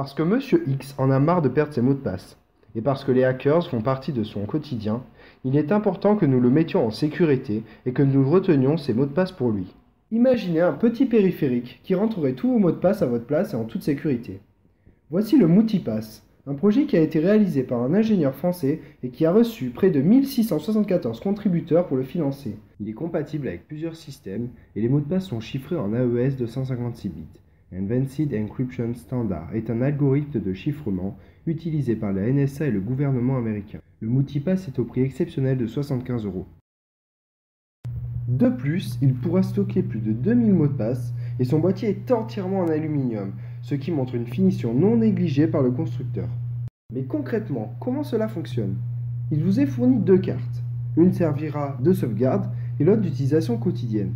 Parce que Monsieur X en a marre de perdre ses mots de passe, et parce que les hackers font partie de son quotidien, il est important que nous le mettions en sécurité et que nous retenions ses mots de passe pour lui. Imaginez un petit périphérique qui rentrerait tous vos mots de passe à votre place et en toute sécurité. Voici le Moutipass, un projet qui a été réalisé par un ingénieur français et qui a reçu près de 1674 contributeurs pour le financer. Il est compatible avec plusieurs systèmes et les mots de passe sont chiffrés en AES 256 bits. Advanced Encryption Standard est un algorithme de chiffrement utilisé par la NSA et le gouvernement américain. Le Moutipass est au prix exceptionnel de 75 €. De plus, il pourra stocker plus de 2000 mots de passe et son boîtier est entièrement en aluminium, ce qui montre une finition non négligée par le constructeur. Mais concrètement, comment cela fonctionne? Il vous est fourni deux cartes. Une servira de sauvegarde et l'autre d'utilisation quotidienne.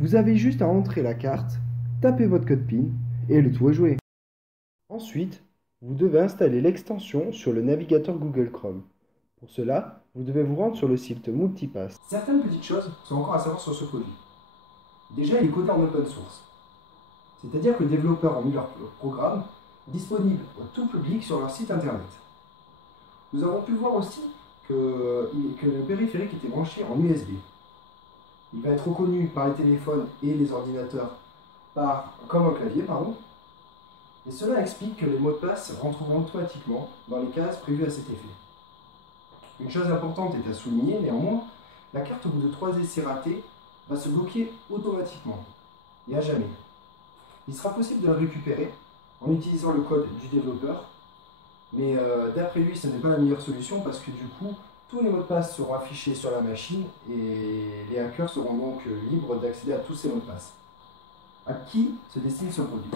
Vous avez juste à entrer la carte, taper votre code PIN et le tout est joué. Ensuite, vous devez installer l'extension sur le navigateur Google Chrome. Pour cela, vous devez vous rendre sur le site Moutipass. Certaines petites choses sont encore à savoir sur ce produit. Déjà, il est codé en open source. C'est-à-dire que les développeurs ont mis leur programme disponible au tout public sur leur site internet. Nous avons pu voir aussi que le périphérique était branché en USB. Il va être reconnu par les téléphones et les ordinateurs comme un clavier, et cela explique que les mots de passe rentreront automatiquement dans les cases prévues à cet effet. Une chose importante est à souligner néanmoins, la carte au bout de 3 essais ratés va se bloquer automatiquement et à jamais. Il sera possible de la récupérer en utilisant le code du développeur, mais d'après lui ce n'est pas la meilleure solution parce que du coup tous les mots de passe seront affichés sur la machine et les hackers seront donc libres d'accéder à tous ces mots de passe. À qui se destine ce produit?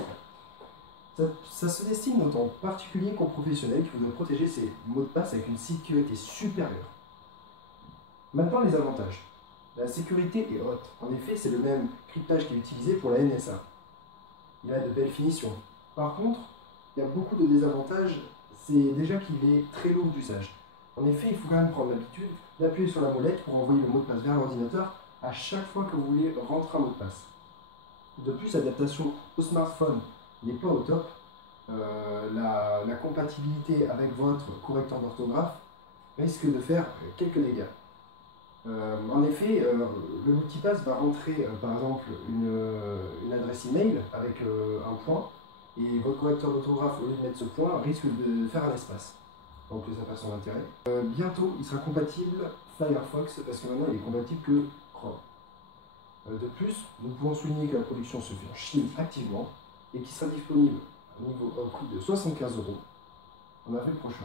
Ça se destine en particulier qu'aux professionnels qui voudraient protéger ces mots de passe avec une sécurité supérieure. Maintenant les avantages. La sécurité est haute. En effet, c'est le même cryptage qui est utilisé pour la NSA. Il a de belles finitions. Par contre, il y a beaucoup de désavantages. C'est déjà qu'il est très lourd d'usage. En effet, il faut quand même prendre l'habitude d'appuyer sur la molette pour envoyer le mot de passe vers l'ordinateur à chaque fois que vous voulez rentrer un mot de passe. De plus, l'adaptation au smartphone n'est pas au top. La compatibilité avec votre correcteur d'orthographe risque de faire quelques dégâts. En effet, le Moutipass va rentrer par exemple une adresse email avec un point et votre correcteur d'orthographe, au lieu de mettre ce point, risque de faire un espace. Donc ça passe son intérêt. Bientôt, il sera compatible Firefox parce que maintenant il est compatible que Chrome. De plus, nous pouvons souligner que la production se fait en Chine activement et qui sera disponible au prix de 75 € en avril prochain.